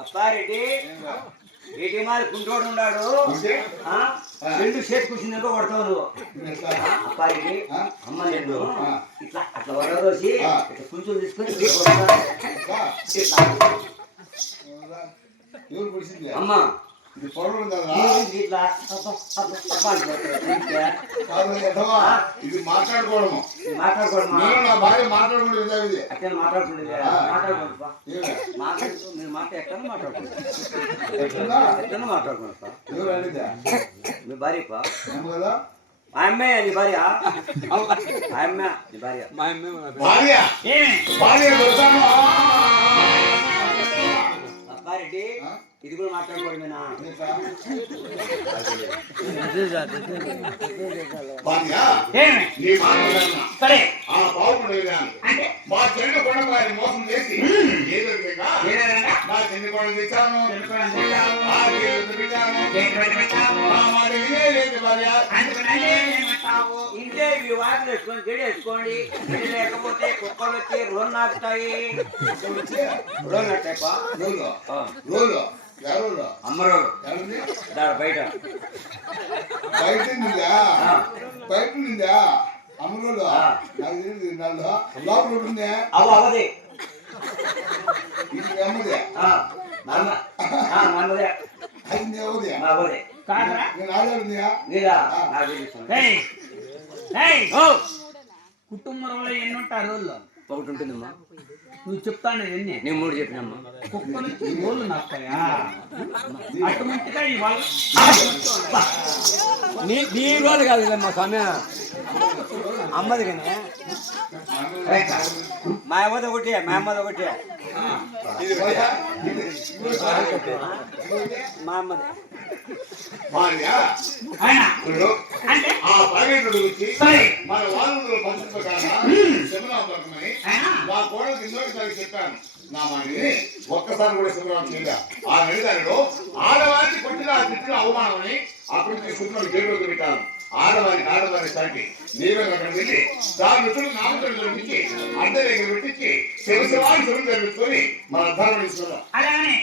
అప్పారెడ్డి ఏటి మాది కుంటోడు ఉన్నాడు రెండు చేతి కూర్చున్నాక కొడతావు నువ్వు అప్పారెడ్డి అమ్మ నేను ఇట్లా అట్లా వరదోసి ఇట్లా కొంచెం తీసుకొని అమ్మ ఇది పొడవు కదా ఇది మాట్లాడుకోవడము నేను నా భార్య మాట్లాడుకుంటే ఇది అట్లా మాట్లాడుకుంటుంది మీరు మాట ఎక్కడ మాట్లాడుకుంటా ఎవరు అడిగితే మీ భార్య కదా అమ్మే నీ భార్య అమ్మే నీ భార్య అప్పారెడ్డి ఇది కూడా మాట్లాడుకోవడమేనా సరే ఆ బాగుండే మా చెల్లి కొండ మోసం చేసి నా చెల్లి కొండ తెచ్చాను ఇంటే ఈ వాటిని వేసుకొని గడి వేసుకోండి లేకపోతే కుక్కలు వచ్చి రోల్ నాకుతాయి రోల్ నట్టాయపా అమ్మరోలు బయట బయట నిందా అమ్మరోలు నాకు తెలియదు లోపల ఉంటుందే అవదే ఇది అమ్మదే నన్నదే అది అవదే అవదే నేను ఆధారుందా నీదా కుటుంబంలో ఎన్ని ఉంటారు రోజుల్లో ఒకటి ఉంటుందమ్మా నువ్వు చెప్తాను ఎన్ని నేను మూడు చెప్పినమ్మా కుక్క నుంచి రోజులు నాస్తాయా అటువంటిగా ఇవాళ నీ రోజు కాదులేమ్మా సమయం అమ్మది కానీ మా అమ్మది ఒకటి మా అమ్మది ఒకటి మా అమ్మది ఆ పర్యటన వచ్చి మన వాళ్ళు పంచుకోవడానికి మా కోడలు ఇంకోసారి చెప్పాను నా మాటని ఒక్కసారి కూడా శుభ్రం చేయలే ఆ నెలదారిలో ఆడవారికి కొట్టిన ఆ తిట్టిన అవమానమని అప్పుడు తీసుకుంటున్న జైలు పెట్టాను ఆడవారి సాటి నీవే అక్కడ వెళ్ళి దాని మిత్రులు నామకరణ జరిపించి అద్దె దగ్గర పెట్టించి శివశివాన్ని శివం జరిపించుకొని మన అర్థాలు తీసుకున్నాం అలానే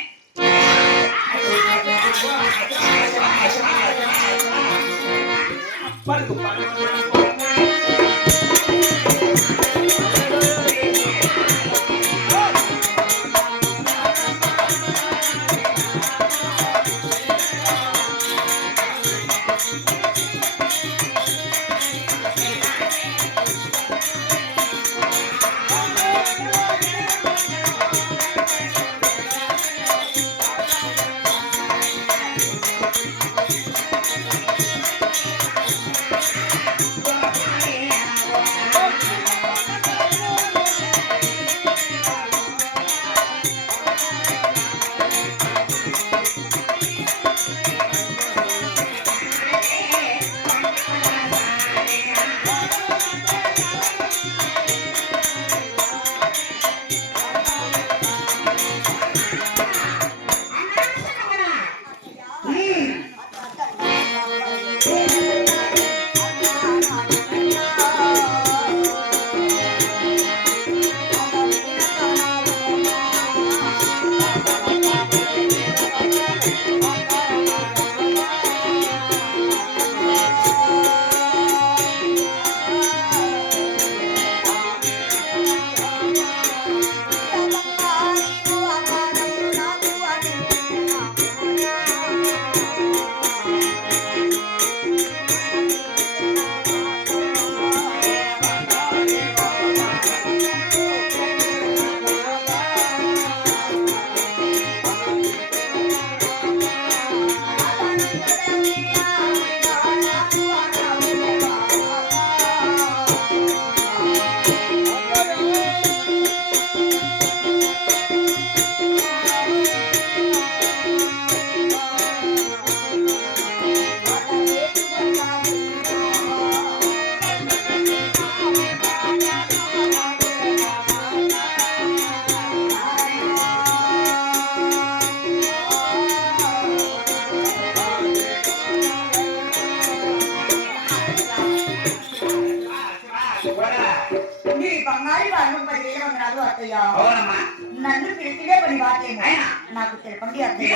చెప్పని మాటలేమో నాకు తెలపండి అత్తయ్య.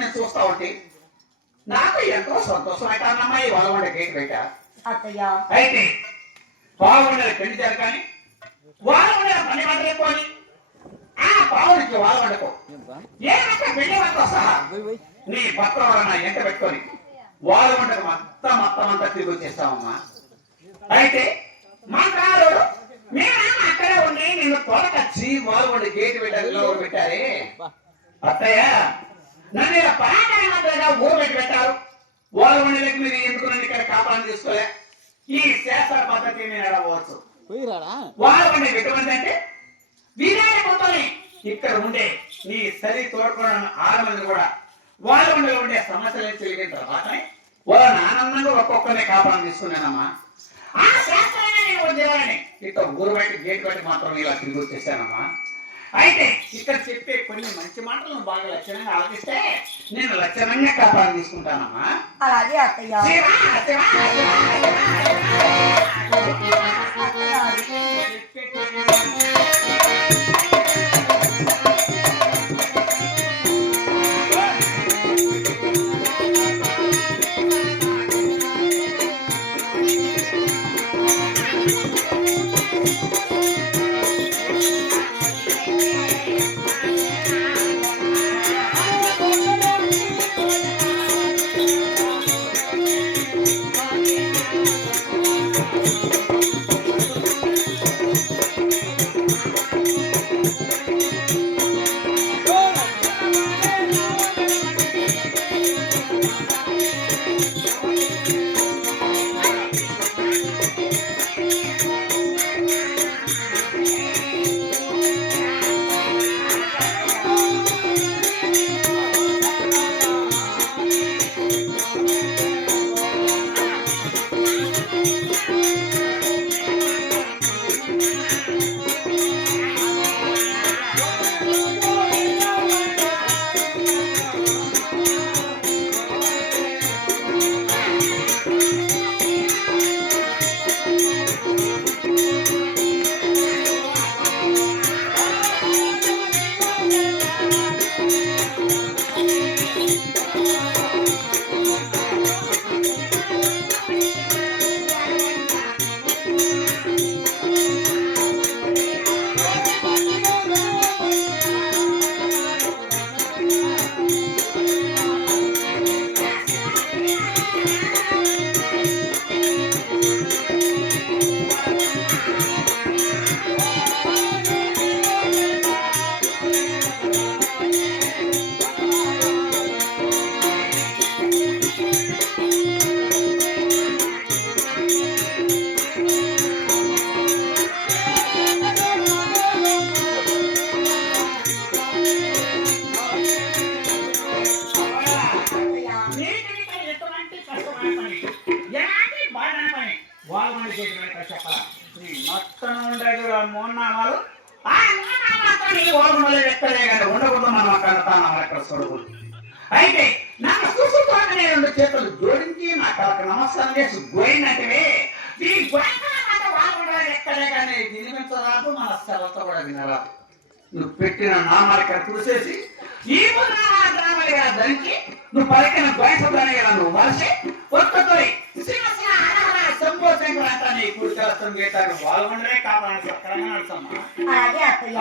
నేను చూస్తా ఉంటే నాకు ఎంతో సంతోషం అవుతానమ్మా ఈ వాలవండ గేట్ బయట. అత్తయ్య అయితే బాగుండాలి పెళ్లి జరగాలి, వాలవండ పని వండుకొని ఆ బావుడికి వాలవండకు ఏమంటే పెళ్లి వంటతో సహా నీ భర్త నా ఎంట పెట్టుకొని వాలవండకు మొత్తం అంతా తిరిగి వచ్చేస్తామమ్మా. అయితే మా కారు మేము అక్కడే ఉండి నిన్ను తోటకొచ్చి వాలవండ గేట్ పెట్టారే అత్తయ్య, నన్ను ఇలా పరాకారంగా ఊరు పెట్టి పెట్టారు. వాలవండలకు మీరు ఎందుకు నన్ను ఇక్కడ కాపాడు తీసుకోలే? ఈ శాస్త్ర పద్ధతి నేను అడగవచ్చు. వాలవండ ఎటువంటి అంటే వీరాడి మొత్తం ఇక్కడ ఉండే నీ సరి తోడుకోవడం 6 మంది కూడా వాలవండలో ఉండే సమస్యలు తెలిగిన తర్వాతనే వాళ్ళని ఆనందంగా ఒక్కొక్కరిని కాపాడు తీసుకున్నానమ్మా. ఆ శాస్త్రాన్ని నేను ఉద్యోగాన్ని ఇక్కడ ఊరు బయట గేట్ బయట మాత్రం ఇలా తిరిగి వచ్చేసానమ్మా. అయితే ఇక్కడ చెప్పే కొన్ని మంచి మాటలను బాగా లక్షణంగా ఆలోచిస్తే నేను లక్షణంగా కాపాడు తీసుకుంటానమ్మా. అలాగే అత్తయ్య. అయితే నాకు చూసుకోగానే 2 చేతులు జోడించి నా కళకు నమస్కారం చేసి గోయిందంటే ఈ గోయిందంటే ఎక్కడే కానీ వినిపించరాదు, మన సెలవుతో కూడా వినరాదు. నువ్వు పెట్టిన నామాలు ఇక్కడ చూసేసి ఈ గ్రామాలుగా ధరించి నువ్వు పలికిన గోయసదాన్ని నువ్వు వలసి ఒక్కతోరి సంబోధన కూర్చొని గీతాలు వాల్గొండలే కాపాడాలి సక్రంగా నడుస్తామా. అలాగే అత్తయ్య.